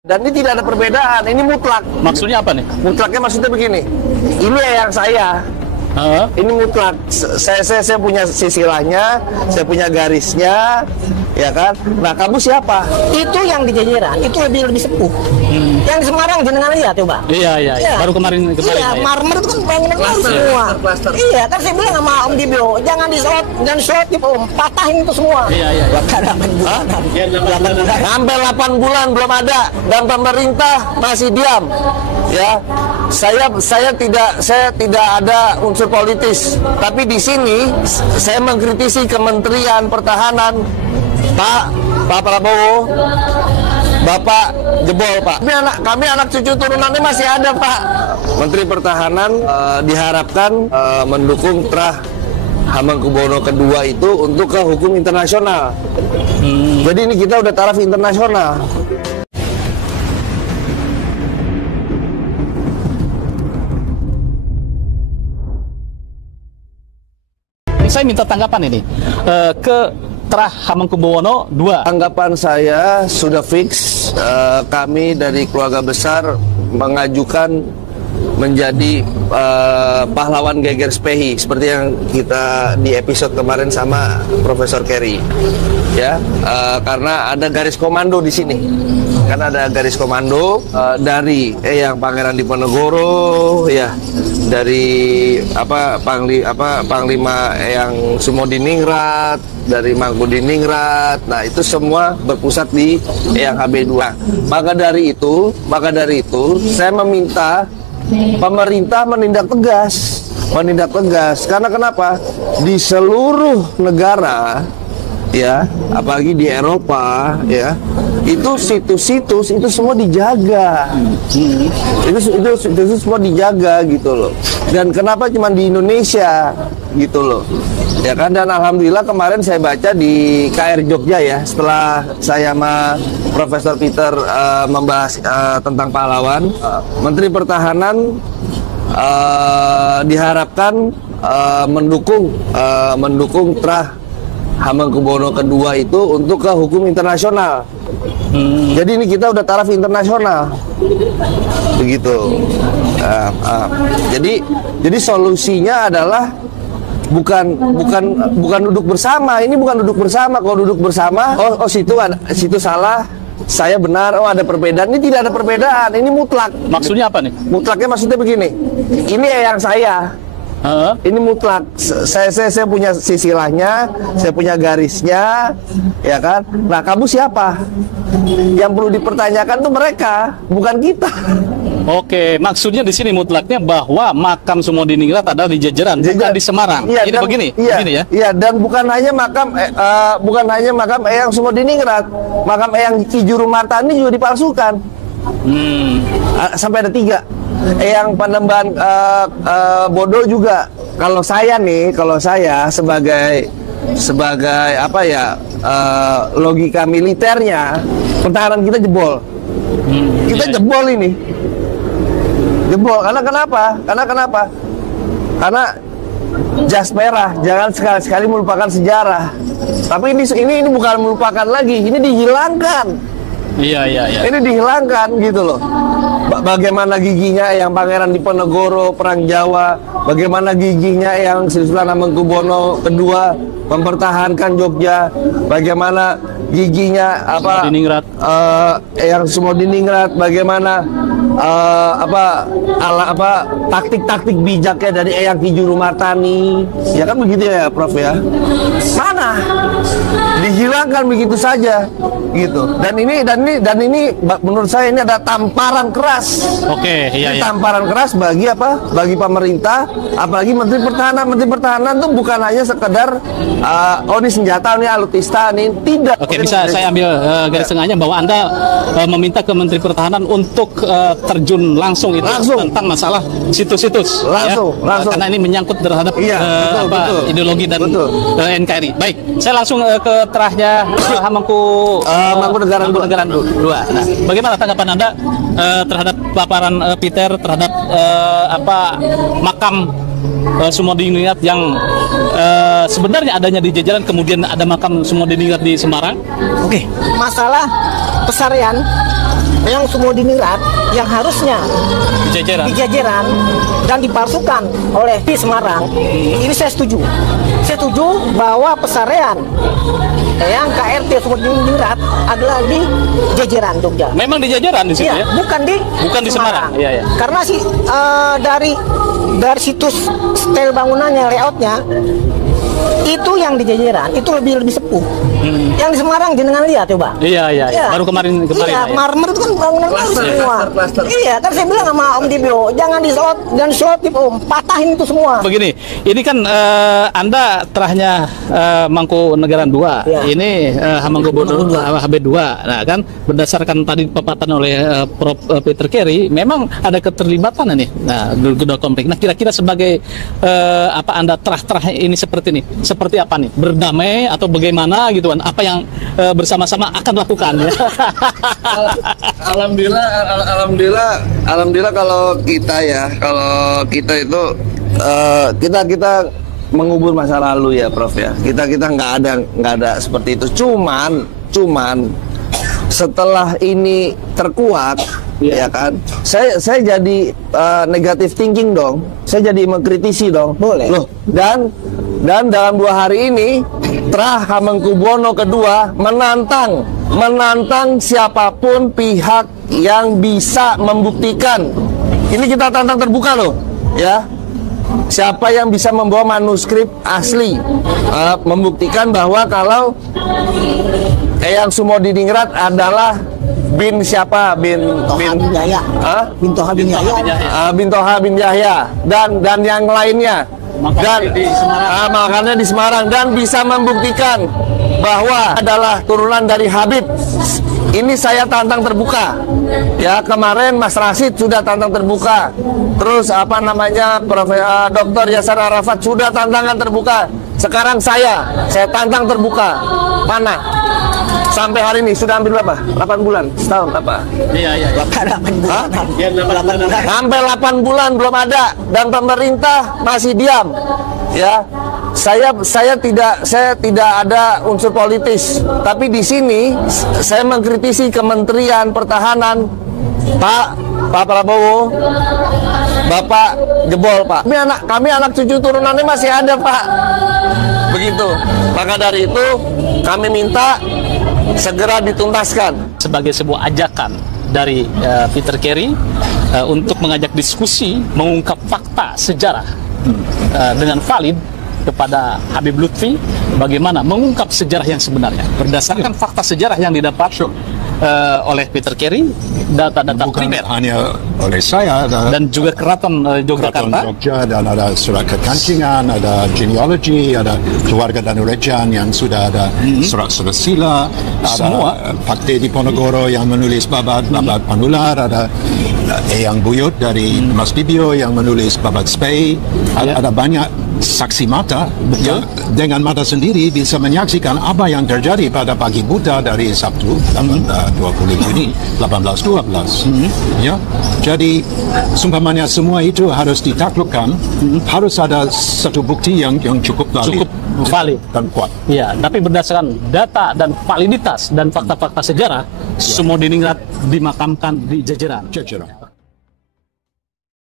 Dan ini tidak ada perbedaan, ini mutlak. Maksudnya apa nih? Mutlaknya maksudnya begini, ini yang saya, ini mutlak. Saya punya sisilahnya, saya punya garisnya, ya kan? Nah, kamu siapa? Itu yang di Jajaran, itu lebih sepuh. Yang di Semarang jenengan lihat coba. Iya. Baru kemarin. Iya, Marmer itu kan bangunan baru semua. Iya, kan saya bilang sama Om Dibio, jangan di-shot gitu, Om. Patahin itu semua. Iya. 8 bulan. Sampai 8 bulan belum ada dan pemerintah masih diam. Ya, saya tidak ada unsur politis, tapi di sini saya mengkritisi Kementerian Pertahanan, Pak Prabowo, Bapak jebol, Pak. Kami anak cucu turunannya masih ada, Pak. Menteri Pertahanan diharapkan mendukung Trah Hamengkubuwono II itu untuk ke hukum internasional. Jadi ini kita udah taraf internasional. Saya minta tanggapan ini ke Trah Hamengkubuwono II. Tanggapan saya sudah fix. Kami dari keluarga besar mengajukan menjadi pahlawan Geger Spehi seperti yang kita di episode kemarin sama Profesor Kerry, ya, karena ada garis komando di sini. Karena ada garis komando dari yang Pangeran Diponegoro, ya, dari Panglima yang Sumodiningrat, dari Mangkubumi. Nah, itu semua berpusat di yang HB2. Maka dari itu saya meminta pemerintah menindak tegas. Karena kenapa? Di seluruh negara, ya, apalagi di Eropa, ya, itu situs-situs itu semua dijaga. Itu semua dijaga gitu loh. Dan kenapa cuma di Indonesia gitu loh, ya kan? Dan alhamdulillah kemarin saya baca di KR Jogja, ya, setelah saya sama Profesor Peter membahas tentang pahlawan, Menteri Pertahanan diharapkan mendukung Trah Hamengkubuwono II itu untuk ke hukum internasional. Jadi ini kita udah taraf internasional, begitu. Jadi solusinya adalah bukan duduk bersama. Ini bukan duduk bersama. Kalau duduk bersama, situ salah, saya benar. Oh, ada perbedaan. Ini tidak ada perbedaan. Ini mutlak. Maksudnya apa nih? Mutlaknya maksudnya begini. Ini yang saya. Ini mutlak. Saya punya sisilahnya, saya punya garisnya, ya kan? Nah, kamu siapa? Yang perlu dipertanyakan tuh mereka, bukan kita. Oke, maksudnya di sini mutlaknya bahwa makam Sumodiningrat adalah di Jajaran, bukan di Semarang. Iya, ini dan, begini, iya, begini ya. Iya, dan bukan hanya makam Eyang Sumodiningrat, makam Eyang Ki Juru Martani juga dipalsukan. Sampai ada 3. Yang Panembahan Bodo juga. Kalau saya sebagai apa ya, logika militernya, pertahanan kita jebol. Kita jebol ini. Jebol. Karena kenapa? Karena jas merah, jangan sekali-sekali melupakan sejarah. Tapi ini bukan melupakan lagi, ini dihilangkan. Iya. Ini dihilangkan gitu loh. Bagaimana giginya yang Pangeran Diponegoro perang Jawa, bagaimana giginya yang Sri Sultan Hamengkubuwono II mempertahankan Jogja, bagaimana giginya yang Sumodiningrat, bagaimana taktik-taktik bijaknya dari Eyang Ki Juru Martani, ya kan begitu ya, Prof, ya? Mana dihilangkan begitu saja gitu. Dan ini menurut saya ini ada tamparan keras. Oke, iya. Tamparan keras bagi bagi pemerintah, apalagi Menteri Pertahanan. Menteri Pertahanan itu bukan hanya sekedar ini senjata, ini alutsista, ini tidak. Oke, bisa saya ambil garis tengahnya bahwa Anda meminta ke Menteri Pertahanan untuk terjun langsung tentang masalah situs-situs. Langsung. Karena ini menyangkut terhadap ideologi dan NKRI. Baik, saya langsung ke Trahnya Mangkunegaran II. Nah, bagaimana tanggapan Anda terhadap paparan Peter terhadap makam Sumodiningrat yang sebenarnya adanya di Jajaran, kemudian ada makam Sumodiningrat di Semarang? Oke. Masalah pesarian yang Sumodiningrat yang harusnya di Jajaran dan dipalsukan oleh di Semarang. Ini saya setuju. Saya setuju bahwa pesarean yang KRT Sumodiningrat adalah di Jajaran Jogja. Memang di Jajaran di situ Iya, ya? bukan di Semarang. Iya, iya. Karena dari situs style bangunannya, layoutnya itu yang di Jajaran itu lebih sepuh. Yang di Semarang jenengan lihat coba. Iya. Baru kemarin Iya, ya. marmer itu kan bangunan baru semua. Iya, kan saya bilang sama Om Dibio, jangan dislot dan selotip Om, patahin itu semua. Begini, ini kan Anda terahnya Mangkunegaran 2, Ya. ini Hamengkubuwono HB2. Nah kan berdasarkan tadi paparan oleh Prof. Peter Carey, memang ada keterlibatan ini. Nah, dua konflik. Nah kira-kira sebagai apa Anda terah ini seperti apa nih? Berdamai atau bagaimana gitu kan? Apa yang bersama-sama akan lakukan ya? Alhamdulillah kalau kita itu kita mengubur masa lalu ya Prof ya. Kita nggak ada seperti itu. Cuman setelah ini terkuat ya kan, saya jadi negative thinking dong. Saya jadi mengkritisi dong. Boleh. Loh, dan dalam 2 hari ini Trah Hamengkubuwono kedua menantang siapapun pihak yang bisa membuktikan. Ini kita tantang terbuka loh, ya. Siapa yang bisa membawa manuskrip asli, membuktikan bahwa kalau Eyang Sumodiningrat adalah bin siapa? Bin Yahya. Bin Toha bin Yahya. Bin Toha bin Yahya dan yang lainnya. Makanya di Semarang dan bisa membuktikan bahwa adalah turunan dari Habib. Ini saya tantang terbuka. Ya, kemarin Mas Rasid sudah tantang terbuka. Terus Dr. Yasser Arafat sudah tantangan terbuka. Sekarang saya tantang terbuka. Mana? Sampai hari ini sudah hampir berapa? 8 bulan, setahun apa? Iya. 8 bulan. Sampai 8 bulan belum ada dan pemerintah masih diam. Ya. Saya tidak ada unsur politis, tapi di sini saya mengkritisi Kementerian Pertahanan, Pak Prabowo, Bapak jebol Pak. Kami anak cucu turunannya masih ada Pak. Begitu. Maka dari itu kami minta segera dituntaskan. Sebagai sebuah ajakan dari Peter Carey untuk mengajak diskusi, mengungkap fakta sejarah dengan valid kepada Habib Lutfi, bagaimana mengungkap sejarah yang sebenarnya berdasarkan fakta sejarah yang didapat oleh Peter Carey, data-data primer hanya oleh saya dan juga Keraton Yogyakarta, Jogja, dan ada surat kekancingan, ada genealogi, ada keluarga Danurejaan yang sudah ada surat sila, semua. Ada Fakte Diponegoro yang menulis babat Panular, ada Eyang Buyut dari Mas Dibio yang menulis babat Spey, ada banyak saksi mata yang dengan mata sendiri bisa menyaksikan apa yang terjadi pada pagi buta dari Sabtu 20 Juni 1812. Ya, jadi sumpamanya semua itu harus ditaklukkan, harus ada satu bukti yang cukup valid dan kuat. Ya, tapi berdasarkan data dan validitas dan fakta-fakta sejarah, Sumodiningrat dimakamkan di Jajaran.